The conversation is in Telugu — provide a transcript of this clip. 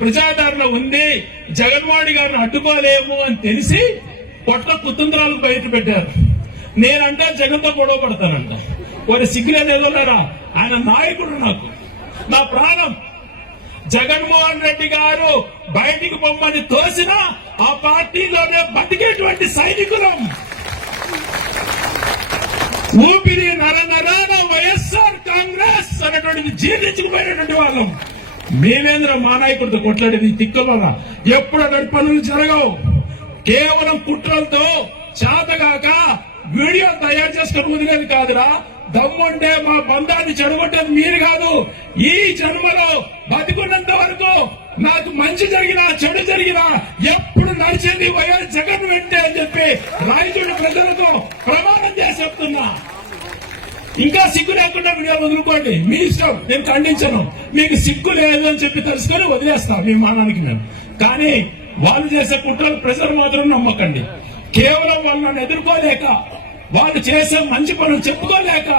ప్రజాదరణ ఉంది, జగన్మోహన్ గారిని అడ్డుకోలేము అని తెలిసి కొట్ల కుతంత్రాలకు బయట పెట్టారు. నేనంటే జగన్తో గొడవ పడతానంట. వారి సిగ్గులేదో లేరా? ఆయన నాయకుడు, నాకు నా ప్రాణం. జగన్మోహన్ రెడ్డి గారు బయటికి పొమ్మని తోసిన ఆ పార్టీలోనే బతికేటువంటి సైనికులం. ఊపిరి నరనరాన వైఎస్ఆర్ కాంగ్రెస్ అనేటువంటిది జీర్ణించుకుపోయినటువంటి వాళ్ళం. మేమేంద్ర మా నాయకుడితో కొట్లాడేది తిక్కల ఎప్పుడు అటువంటి పనులు జరగవు. కేవలం కుట్రలతో చేతగాక వీడియో తయారు చేసుకుని వదిలేది కాదురా. దమ్ముంటే మా బంధాన్ని చెడగొట్టేది మీరు కాదు. ఈ జన్మలో బతికున్నంత వరకు నాకు మంచి జరిగినా చెడు జరిగినా ఎప్పుడు నడిచేది వైఎస్ జగన్ వెంటే అని చెప్పి రాయచోటి ప్రజలతో ప్రమాణం చేసి చెప్తున్నా. ఇంకా సిగ్గు లేకుండా వీడియో వదులుకోండి, మీ ఇష్టం, నేను ఖండించను. మీకు సిగ్గు లేదు అని చెప్పి తెలుసుకొని వదిలేస్తాం మీ మానానికి మేము. కానీ వాళ్ళు చేసే కుట్రలు ప్రజలు మాత్రం నమ్మకండి. కేవలం వాళ్ళని ఎదుర్కోలేక, వాళ్ళు చేసే మంచి పనులు చెప్పుకోలేక